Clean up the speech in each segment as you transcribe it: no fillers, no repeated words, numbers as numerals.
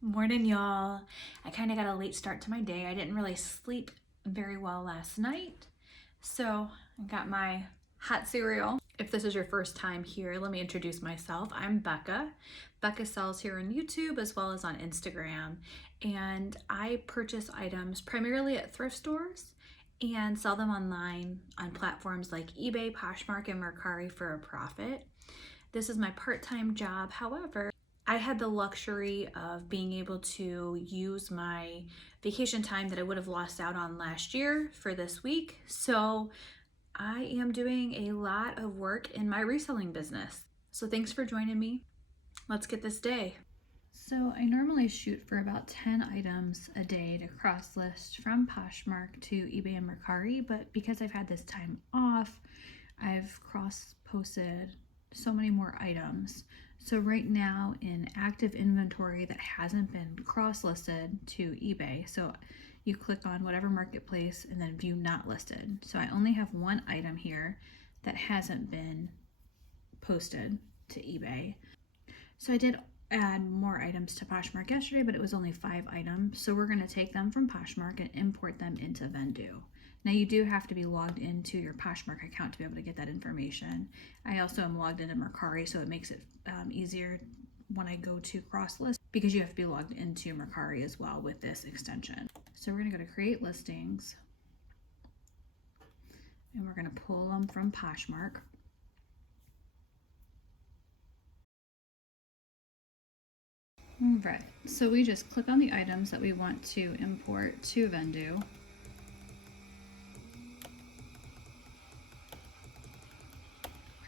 Morning, y'all. I kind of got a late start to my day. I didn't really sleep very well last night, so I got my hot cereal. If this is your first time here, let me introduce myself. I'm Becca. Becca sells here on YouTube as well as on Instagram, and I purchase items primarily at thrift stores and sell them online on platforms like eBay, Poshmark, and Mercari for a profit. This is my part-time job. However, I had the luxury of being able to use my vacation time that I would have lost out on last year for this week. So I am doing a lot of work in my reselling business. So thanks for joining me. Let's get this day. So I normally shoot for about 10 items a day to cross list from Poshmark to eBay and Mercari, but because I've had this time off, I've cross posted so many more items. So right now in active inventory that hasn't been cross listed to eBay, so you click on whatever marketplace and then view not listed. So I only have one item here that hasn't been posted to eBay. So I did add more items to Poshmark yesterday, but it was only 5 items. So we're going to take them from Poshmark and import them into Vendoo. Now you do have to be logged into your Poshmark account to be able to get that information. I also am logged into Mercari, so it makes it easier when I go to cross list because you have to be logged into Mercari as well with this extension. So we're going to go to create listings and we're going to pull them from Poshmark. Right, so we just click on the items that we want to import to Vendoo.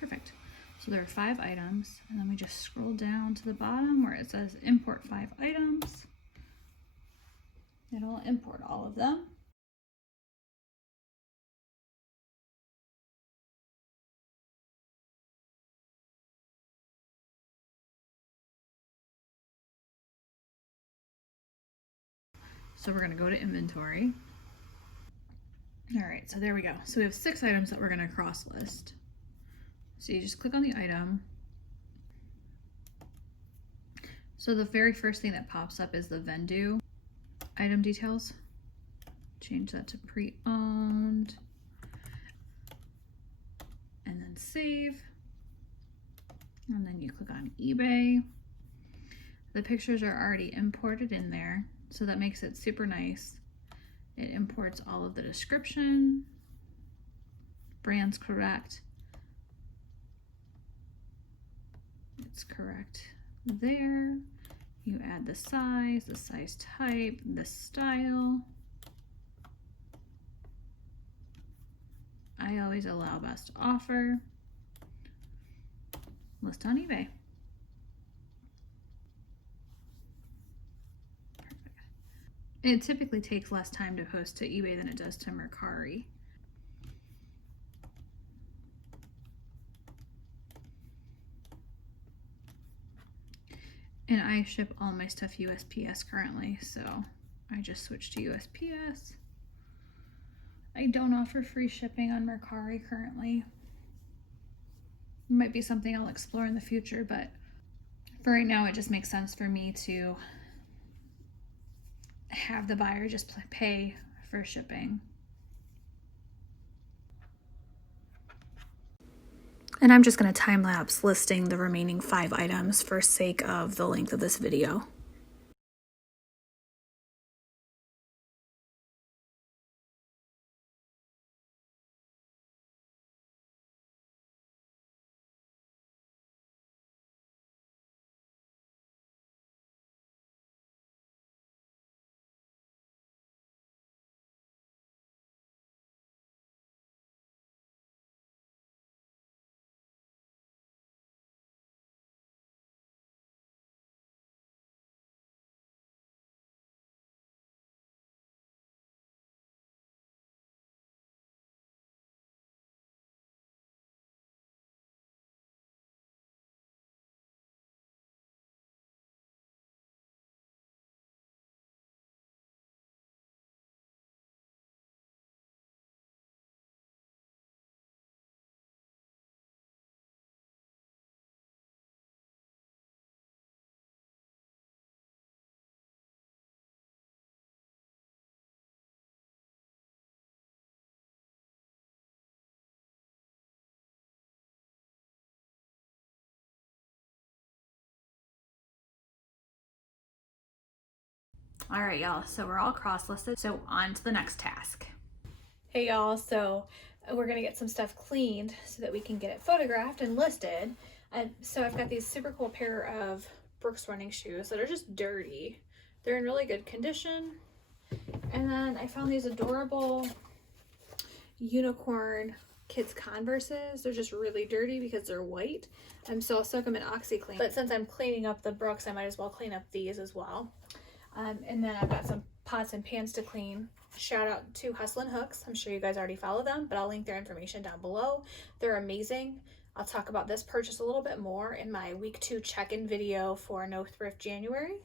Perfect. So there are 5 items, and then we just scroll down to the bottom where it says import 5 items. It'll import all of them. So we're going to go to inventory. All right, so there we go. So we have 6 items that we're going to cross list. So you just click on the item. So the very first thing that pops up is the Vendoo item details. Change that to pre-owned. And then save. And then you click on eBay. The pictures are already imported in there, so that makes it super nice. It imports all of the description, brand's correct, it's correct there. You add the size type, the style. I always allow best offer. List on eBay. It typically takes less time to post to eBay than it does to Mercari. And I ship all my stuff USPS currently, so I just switched to USPS. I don't offer free shipping on Mercari currently. Might be something I'll explore in the future, but for right now it just makes sense for me to have the buyer just pay for shipping. And I'm just going to time lapse listing the remaining 5 items for sake of the length of this video. All right, y'all, so we're all cross-listed, so on to the next task. Hey y'all, so we're gonna get some stuff cleaned so that we can get it photographed and listed. So I've got these super cool pair of Brooks running shoes that are just dirty. They're in really good condition. And then I found these adorable unicorn kids Converses. They're just really dirty because they're white. So I'll soak them in OxyClean. But since I'm cleaning up the Brooks, I might as well clean up these as well. And then I've got some pots and pans to clean. Shout out to Hustlin' Hooks. I'm sure you guys already follow them, but I'll link their information down below. They're amazing. I'll talk about this purchase a little bit more in my week 2 check-in video for No Thrift January.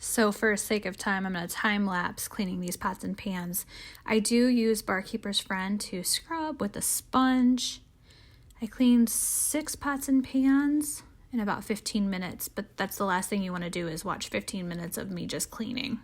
So for sake of time, I'm going to time lapse cleaning these pots and pans. I do use Barkeeper's Friend to scrub with a sponge. I cleaned 6 pots and pans in about 15 minutes, but that's the last thing you want to do is watch 15 minutes of me just cleaning.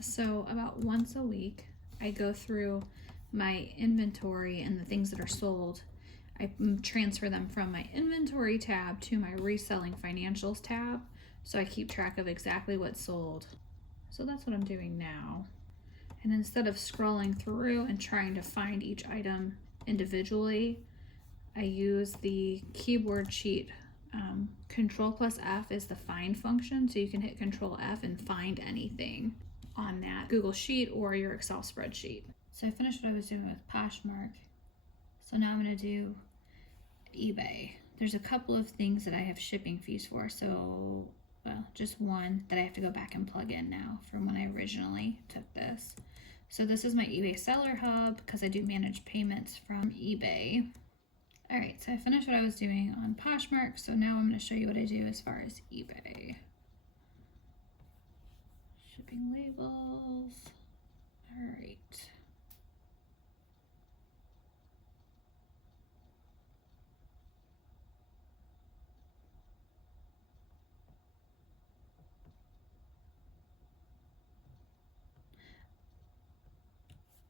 So about once a week, I go through my inventory and the things that are sold. I transfer them from my inventory tab to my reselling financials tab, so I keep track of exactly what's sold. So that's what I'm doing now. And instead of scrolling through and trying to find each item individually, I use the keyboard cheat. Control+F is the find function, so you can hit Control F and find anything on that Google Sheet or your Excel spreadsheet. So I finished what I was doing with Poshmark. So now I'm going to do eBay. There's a couple of things that I have shipping fees for. So, well, just one that I have to go back and plug in now from when I originally took this. So this is my eBay Seller Hub because I do manage payments from eBay. All right, so I finished what I was doing on Poshmark. So now I'm going to show you what I do as far as eBay. Shipping labels. All right.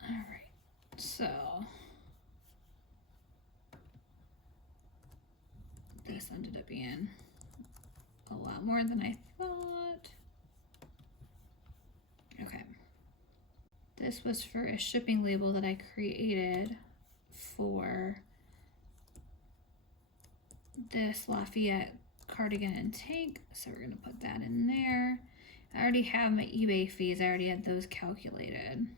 All right, so this ended up being a lot more than I thought. Okay. This was for a shipping label that I created for this Lafayette cardigan and tank. So we're going to put that in there. I already have my eBay fees. I already had those calculated.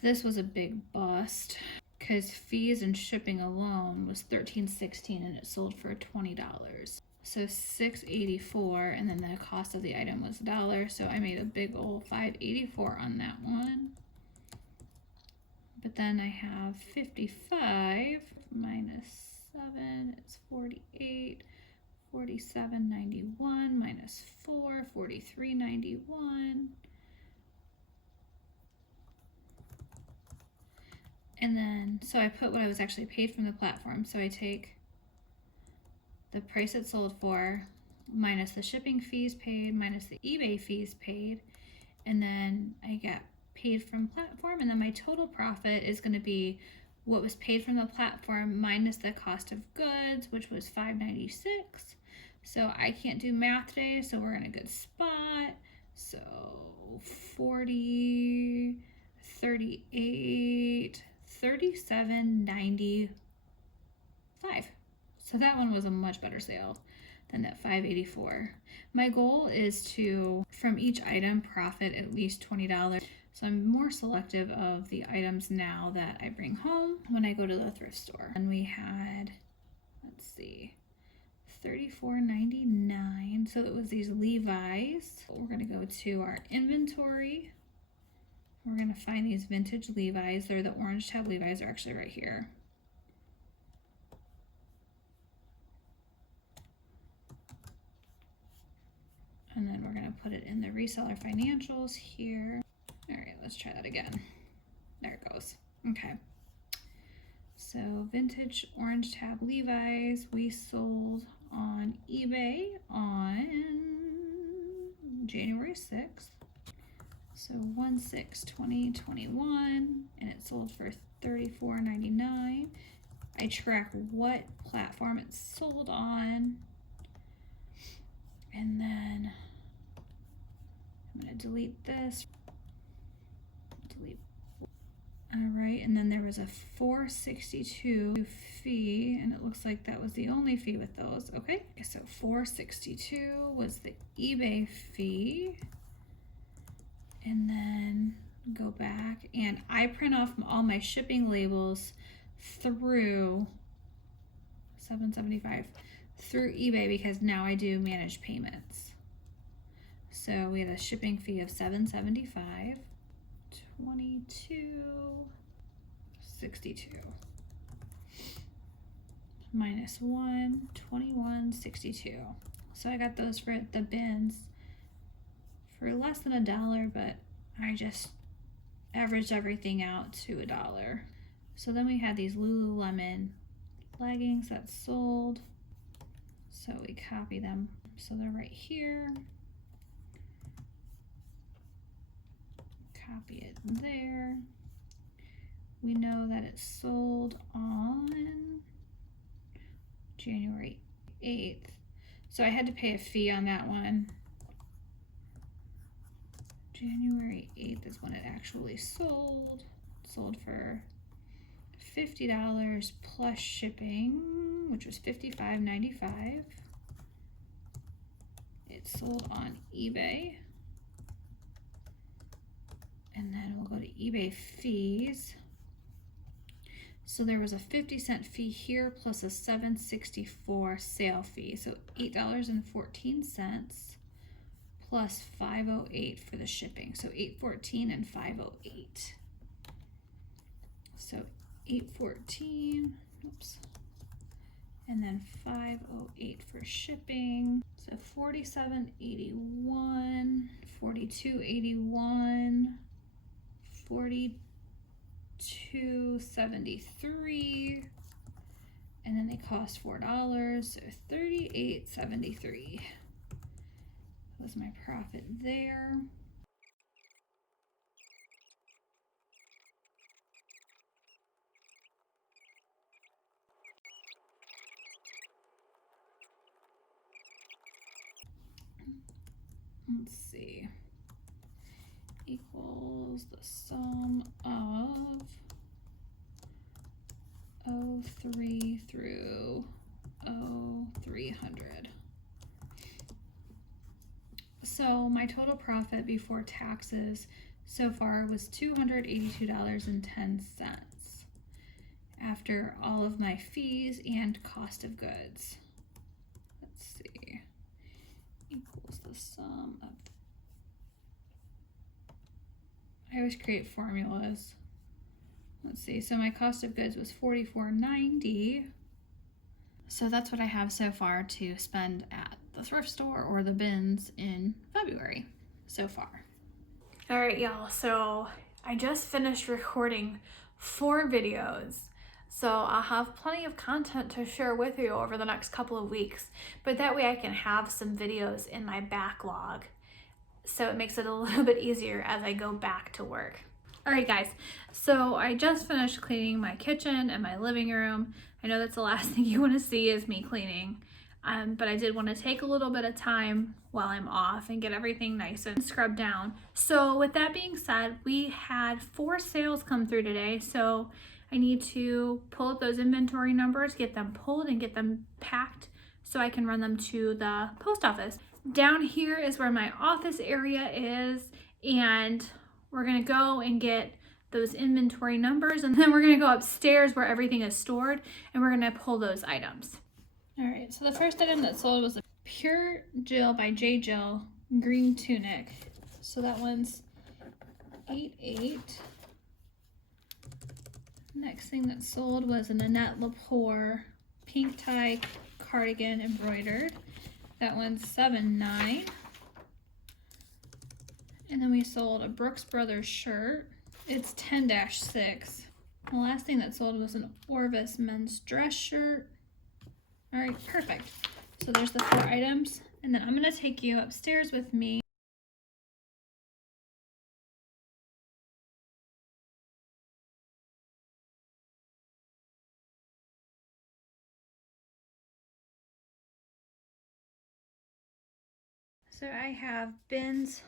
This was a big bust because fees and shipping alone was $13.16 and it sold for $20. So $6.84, and then the cost of the item was $1, so I made a big old $5.84 on that one. But then I have 55 minus 7 is 48, 47.91 minus 4, 43.91. And then, so I put what I was actually paid from the platform. So I take the price it sold for minus the shipping fees paid minus the eBay fees paid, and then I get paid from platform, and then my total profit is going to be what was paid from the platform minus the cost of goods, which was $5.96. So I can't do math today, so we're in a good spot. So 40, 38, 37.95. So that one was a much better sale than that $5.84. My goal is to, from each item, profit at least $20. So I'm more selective of the items now that I bring home when I go to the thrift store. And we had, let's see, $34.99. So it was these Levi's. We're gonna go to our inventory. We're gonna find these vintage Levi's. They're the orange tab Levi's. They're actually right here. And then we're gonna put it in the reseller financials here. All right, let's try that again. There it goes. Okay. So vintage orange tab Levi's, we sold on eBay on January 6th. So 1/6/2021, and it sold for $34.99. I track what platform it's sold on. And then I'm gonna delete this. Delete. All right, and then there was a $4.62 fee, and it looks like that was the only fee with those. Okay, so $4.62 was the eBay fee. And then go back, and I print off all my shipping labels through $7.75 through eBay because now I do manage payments. So we had a shipping fee of $7.75, $22.62 minus 1, $21.62. So I got those for the bins for less than $1, but I just averaged everything out to $1. So then we had these Lululemon leggings that sold. So we copy them. So they're right here. Copy it there. We know that it sold on January 8th. So I had to pay a fee on that one. January 8th is when it actually sold. Sold for $50 plus shipping, which was $55.95. It sold on eBay. And then we'll go to eBay fees. So there was a 50-cent fee here plus a $7.64 sale fee. So $8.14 plus $5.08 for the shipping. So $8.14 and $5.08. So $8.14, oops, and then $5.08 for shipping. So $47.81, $42.81, $42.73, and then they cost $4, so $38.73. That was my profit there. Let's see, equals the sum of 03 through 0300. So my total profit before taxes so far was $282.10 after all of my fees and cost of goods. Let's see. the sum of, I always create formulas. Let's see, so my cost of goods was $44.90. So that's what I have so far to spend at the thrift store or the bins in February so far. All right, y'all, so I just finished recording 4 videos. So I'll have plenty of content to share with you over the next couple of weeks, but that way I can have some videos in my backlog. So it makes it a little bit easier as I go back to work. All right, guys, so I just finished cleaning my kitchen and my living room. I know that's the last thing you want to see is me cleaning, but I did want to take a little bit of time while I'm off and get everything nice and scrubbed down. So with that being said, we had 4 sales come through today, so I need to pull up those inventory numbers, get them pulled and get them packed so I can run them to the post office. Down here is where my office area is, and we're gonna go and get those inventory numbers, and then we're gonna go upstairs where everything is stored and we're gonna pull those items. All right, so the first item that sold was a Pure Jill by J. Jill green tunic. So that one's $8.8. Next thing that sold was a Nanette Lepore pink tie cardigan embroidered. That one's $7.9. And then we sold a Brooks Brothers shirt. It's 10-6. The last thing that sold was an Orvis men's dress shirt. All right, perfect. So there's the 4 items. And then I'm gonna take you upstairs with me. So I have bins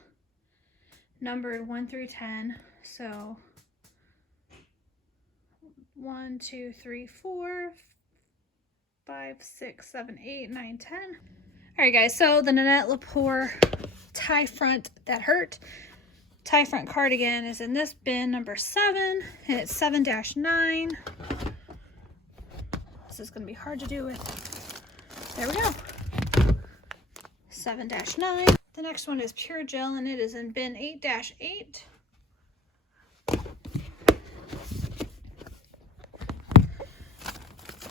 numbered 1 through 10. So 1, 2, 3, 4, 5, 6, 7, 8, 9, 10. All right, guys, so the Nanette Lepore tie front that hurt tie front cardigan is in this bin number 7, and it's 7-9. This is gonna be hard to do with, there we go, 7-9. The next one is Pure Jill, and it is in bin 8-8.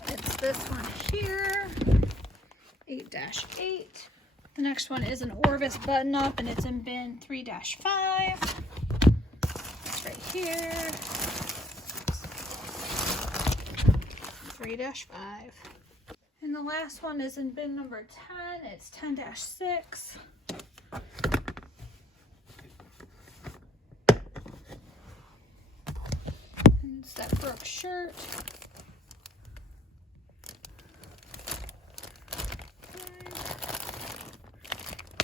It's this one here, 8-8. The next one is an Orvis button-up, and it's in bin 3-5. It's right here, 3-5. And the last one is in bin number 10. It's 10-6. And it's that Brooks shirt.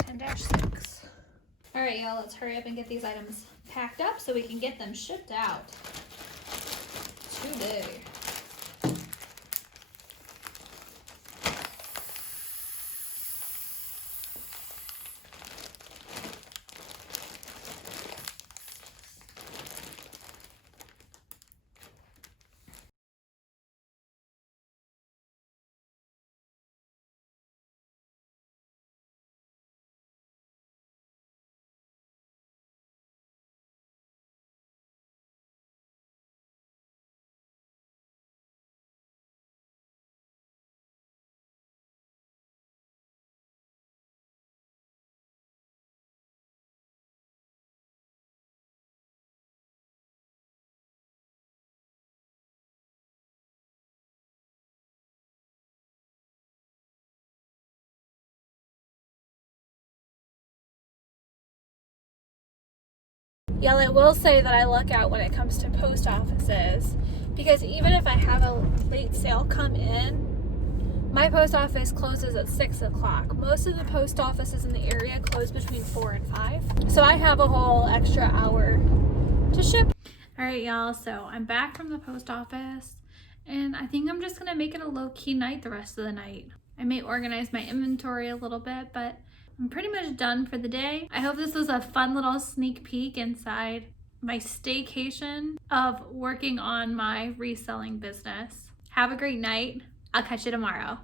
10-6. All right, y'all, let's hurry up and get these items packed up so we can get them shipped out today. Yeah, I will say that I look out when it comes to post offices, because even if I have a late sale come in, my post office closes at 6 o'clock. Most of the post offices in the area close between 4 and 5. So I have a whole extra hour to ship. All right, y'all, so I'm back from the post office, and I think I'm just gonna make it a low-key night the rest of the night. I may organize my inventory a little bit, but I'm pretty much done for the day. I hope this was a fun little sneak peek inside my staycation of working on my reselling business. Have a great night. I'll catch you tomorrow.